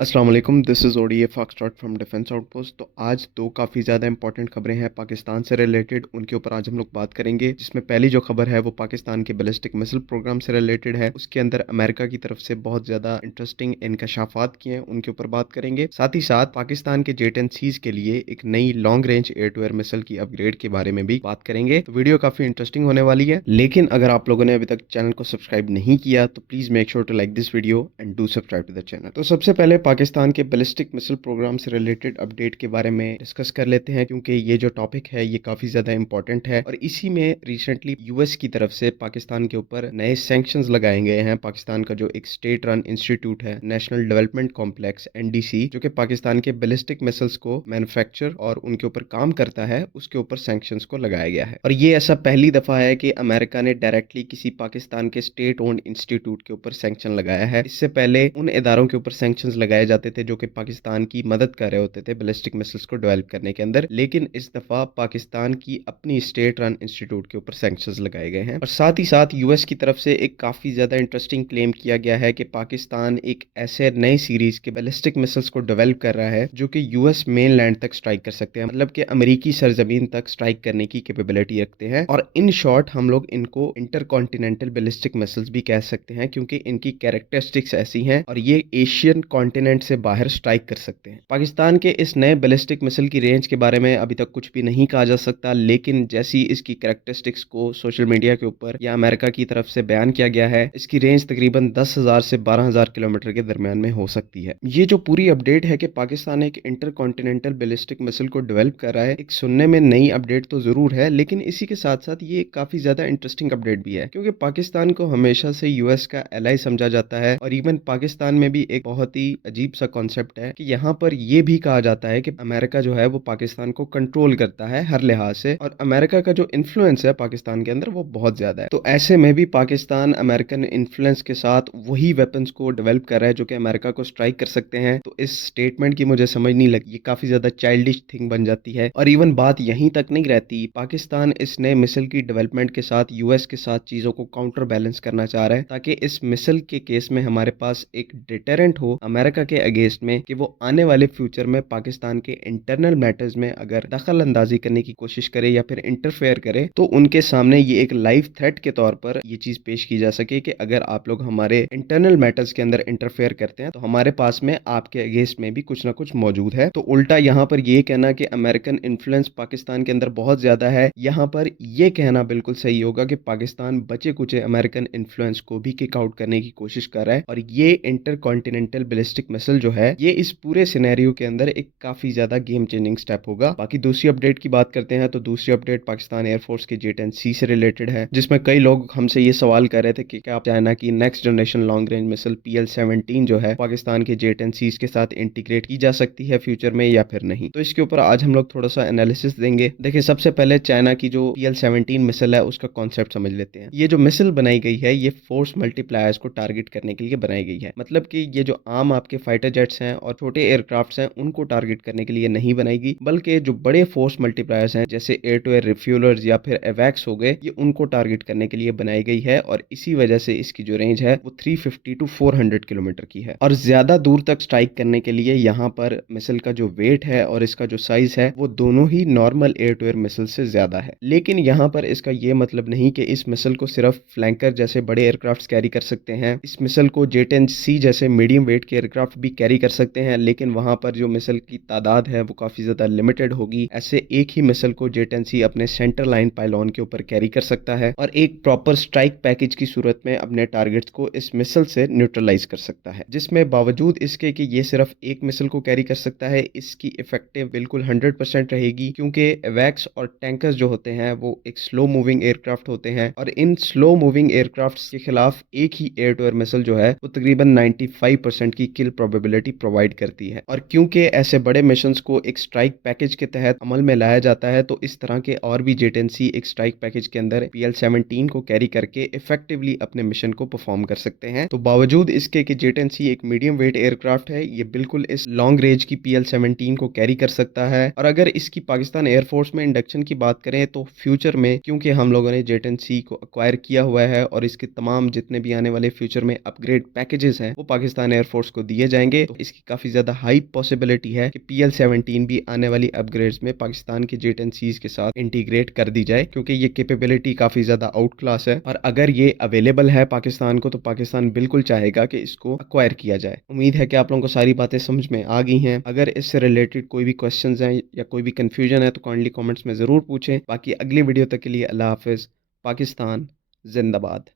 अस्सलाम वालेकुम, this is ODA foxtrot from defence outpost. तो आज दो काफ़ी ज़्यादा इंपॉर्टेंट खबरें हैं पाकिस्तान से रिलेटेड, उनके ऊपर आज हम लोग बात करेंगे। जिसमें पहली जो खबर है वो पाकिस्तान के बैलिस्टिक मिसाइल प्रोग्राम से रिलेटेड है। उसके अंदर अमेरिका की तरफ से बहुत ज़्यादा इंटरेस्टिंग इंकशाफात किए हैं, उनके ऊपर बात करेंगे। साथ ही साथ पाकिस्तान के जेट एंड सीज के लिए एक नई long range air to air missile की अपग्रेड के बारे में भी बात करेंगे। तो वीडियो काफ़ी इंटरेस्टिंग होने वाली है, लेकिन अगर आप लोगों ने अभी तक चैनल को सब्सक्राइब नहीं किया तो please make sure to like this video and do subscribe to the channel. तो सबसे पहले पाकिस्तान के बैलिस्टिक मिसाइल प्रोग्राम से रिलेटेड अपडेट के बारे में डिस्कस कर लेते हैं, क्योंकि ये जो टॉपिक है ये काफी ज्यादा इंपॉर्टेंट है और इसी में रिसेंटली यूएस की तरफ से पाकिस्तान के ऊपर नए सैंक्शंस लगाए गए हैं। पाकिस्तान का जो एक स्टेट रन इंस्टीट्यूट है, नेशनल डेवलपमेंट कॉम्प्लेक्स एनडीसी, जो कि पाकिस्तान के बैलिस्टिक मिसाइल्स को मैन्युफैक्चर और उनके ऊपर काम करता है, उसके ऊपर सैंक्शंस को लगाया गया है। और ये ऐसा पहली दफा है कि अमेरिका ने डायरेक्टली किसी पाकिस्तान के स्टेट ओन्ड इंस्टीट्यूट के ऊपर सैंक्शन लगाया है। इससे पहले उन इदारों के ऊपर सैंक्शंस लगाए जाते थे जो कि पाकिस्तान की मदद कर रहे होते थे बैलिस्टिक मिसाइल्स को डेवलप करने के अंदर, लेकिन इस दफा पाकिस्तान की अपनी स्टेट रन इंस्टीट्यूट के ऊपर सैंक्शंस लगाए गए हैं। और साथ ही साथ यूएस की तरफ से एक काफी ज्यादा इंटरेस्टिंग क्लेम किया गया है कि पाकिस्तान एक ऐसे नए सीरीज के बैलिस्टिक मिसाइल्स को डेवलप कर रहा है जो कि यूएस मेन लैंड तक स्ट्राइक कर सकते हैं, मतलब कि अमेरिकी सरजमीन तक स्ट्राइक करने की कैपेबिलिटी रखते हैं। और इन शॉर्ट हम लोग इनको इंटरकॉन्टिनेंटल बैलिस्टिक मिसाइल्स भी कह सकते हैं, क्योंकि इनकी कैरेक्टरिस्टिक्स ऐसी हैं और ये एशियन कॉन्टिनेंट से बाहर स्ट्राइक कर सकते हैं। पाकिस्तान के इस नए बैलिस्टिक मिसाइल की रेंज के बारे में अभी तक कुछ भी नहीं कहा जा सकता, लेकिन जैसी इसकी कैरेक्टरिस्टिक्स को सोशल मीडिया के ऊपर या अमेरिका की तरफ से बयान किया गया है, इसकी रेंज तकरीबन 10,000 से 12,000 किलोमीटर के दरमियान में हो सकती है। ये जो पूरी अपडेट है कि पाकिस्तान एक इंटरकॉन्टिनेंटल बैलिस्टिक मिसाइल को डेवलप कर रहा है, एक सुनने में नई अपडेट तो जरूर है, लेकिन इसी के साथ साथ ये काफी ज्यादा इंटरेस्टिंग अपडेट भी है, क्योंकि पाकिस्तान को हमेशा से यूएस का एलाई समझा जाता है। और इवन पाकिस्तान में भी एक बहुत ही अजीब सा कॉन्सेप्ट है कि यहाँ पर यह भी कहा जाता है कि अमेरिका जो है वो पाकिस्तान को कंट्रोल करता है हर लिहाज से, और अमेरिका का जो इन्फ्लुएंस है पाकिस्तान के अंदर वो बहुत ज्यादा है। तो ऐसे में भी पाकिस्तान अमेरिकन इन्फ्लुएंस के साथ वही वेपन्स को डेवलप कर रहा है जो कि अमेरिका को स्ट्राइक कर सकते हैं। तो इस स्टेटमेंट की मुझे समझ नहीं लगी, ये काफी ज्यादा चाइल्डिश थिंग बन जाती है। और इवन बात यहीं तक नहीं रहती, पाकिस्तान इस नए मिसाइल की डेवलपमेंट के साथ यूएस के साथ चीजों को काउंटर बैलेंस करना चाह रहा है, ताकि इस मिसाइल के केस में हमारे पास एक डिटरेंट हो अमेरिका के अगेंस्ट में, कि वो आने वाले फ्यूचर में पाकिस्तान के इंटरनल मैटर्स में अगर दखल अंदाजी करने की कोशिश करे या फिर इंटरफेयर करे, तो उनके सामने ये एक लाइव थ्रेट के तौर पर ये चीज पेश की जा सके कि अगर आप लोग हमारे इंटरनल मैटर्स के अंदर इंटरफेयर करते हैं तो हमारे पास में आपके अगेंस्ट में भी कुछ ना कुछ मौजूद है। तो उल्टा यहाँ पर ये कहना कि अमेरिकन इन्फ्लुएंस पाकिस्तान के अंदर बहुत ज्यादा है, यहाँ पर यह कहना बिल्कुल सही होगा कि पाकिस्तान बचे कुचे अमेरिकन इन्फ्लुएंस को भी किक आउट करने की कोशिश कर रहा है। और ये इंटरकॉन्टिनेंटल बैलिस्टिक मिसाइल जो है ये इस पूरे सिनेरियो के अंदर एक काफी ज्यादा गेम चेंजिंग स्टेप होगा। बाकी दूसरी अपडेट की बात करते हैं, तो दूसरी अपडेट पाकिस्तान एयरफोर्स के जेट एंड सी से रिलेटेड है, जिसमें कई लोग हमसे ये सवाल कर रहे थे कि क्या चाइना की next generation long range missile PL-17 जो है पाकिस्तान के जेट एंड सीज के साथ इंटीग्रेट की जा सकती है फ्यूचर में या फिर नहीं। तो इसके ऊपर आज हम लोग थोड़ा सा एनालिसिस देंगे। देखिए, सबसे पहले चाइना की जो PL-17 मिसाइल है उसका कॉन्सेप्ट समझ लेते हैं। ये जो मिसाइल बनाई गई है ये फोर्स मल्टीप्लायर्स को टारगेट करने के लिए बनाई गई है, मतलब कि ये जो आम आपके फाइटर जेट्स हैं और छोटे एयरक्राफ्ट्स हैं उनको टारगेट करने के लिए नहीं बनाएगी, बल्कि जो बड़े फोर्स मल्टीप्लायर्स हैं जैसे एयर टू एयर रिफ्यूलर्स या फिर एवैक्स हो गए, ये उनको टारगेट करने के लिए बनाई गई है। और इसी वजह से इसकी जो रेंज है वो 350 टू 400 किलोमीटर की है। और ज्यादा दूर तक स्ट्राइक करने के लिए यहाँ पर मिसाइल का जो वेट है और इसका जो साइज है वो दोनों ही normal air to air missile से ज्यादा है। लेकिन यहाँ पर इसका ये मतलब नहीं कि इस मिसाइल को सिर्फ फ्लैंकर जैसे बड़े एयरक्राफ्ट कैरी कर सकते हैं। इस मिसाइल को जेट एंड सी जैसे मीडियम वेट के एयरक्राफ्ट भी कैरी कर सकते हैं, लेकिन वहां पर जो मिसाइल की तादाद है वो काफी ज्यादा लिमिटेड होगी। ऐसे एक ही मिसाइल को जेट एंड सी अपने सेंटर लाइन पाइलॉन के ऊपर कैरी कर सकता है और एक प्रॉपर स्ट्राइक पैकेज की सूरत में अपने टारगेट्स को इस मिसाइल से न्यूट्रलाइज कर सकता है। जिसमें बावजूद इसके कि ये सिर्फ एक मिसाइल को कैरी कर सकता है, इसकी इफेक्टिव बिल्कुल 100% रहेगी, क्योंकि एवैक्स और टैंकर्स जो होते हैं वो एक स्लो मूविंग एयरक्राफ्ट होते हैं और इन स्लो मूविंग एयरक्राफ्ट के खिलाफ एक ही एयर टू एयर मिसाइल जो है वो तकरीबन 95% की किल प्रोबेबिलिटी प्रोवाइड करती है। और क्योंकि ऐसे बड़े मिशंस को एक स्ट्राइक पैकेज के तहत अमल में लाया जाता है, तो इस तरह के और भी जेट एंड सी एक स्ट्राइक पैकेज के अंदर PL-17 को कैरी करके इफेक्टिवली अपने मिशन को परफॉर्म कर सकते हैं। तो बावजूद इसके कि जेट एंड सी एक मीडियम वेट एयरक्राफ्ट है, ये बिल्कुल इस लॉन्ग रेंज की PL-17 को कैरी कर सकता है। और अगर इसकी पाकिस्तान एयरफोर्स में इंडक्शन की बात करें तो फ्यूचर में, क्योंकि हम लोगों ने जेट एंड सी को अक्वायर किया हुआ है और इसके तमाम जितने भी आने वाले फ्यूचर में अपग्रेड पैकेजेस हैं वो पाकिस्तान एयरफोर्स को दिए दिए जाएंगे, तो इसकी काफ़ी ज़्यादा हाई पॉसिबिलिटी है कि PL-17 भी आने वाली अपग्रेड्स में पाकिस्तान के जेट एंड सीज के साथ इंटीग्रेट कर दी जाए, क्योंकि ये कैपेबिलिटी काफ़ी ज़्यादा आउट क्लास है और अगर ये अवेलेबल है पाकिस्तान को तो पाकिस्तान बिल्कुल चाहेगा कि इसको अक्वायर किया जाए। उम्मीद है कि आप लोगों को सारी बातें समझ में आ गई हैं। अगर इससे रिलेटेड कोई भी क्वेश्चंस हैं या कोई भी कंफ्यूजन है तो काइंडली कमेंट्स में ज़रूर पूछें। बाकी अगली वीडियो तक के लिए अल्लाह हाफिज़। पाकिस्तान जिंदाबाद।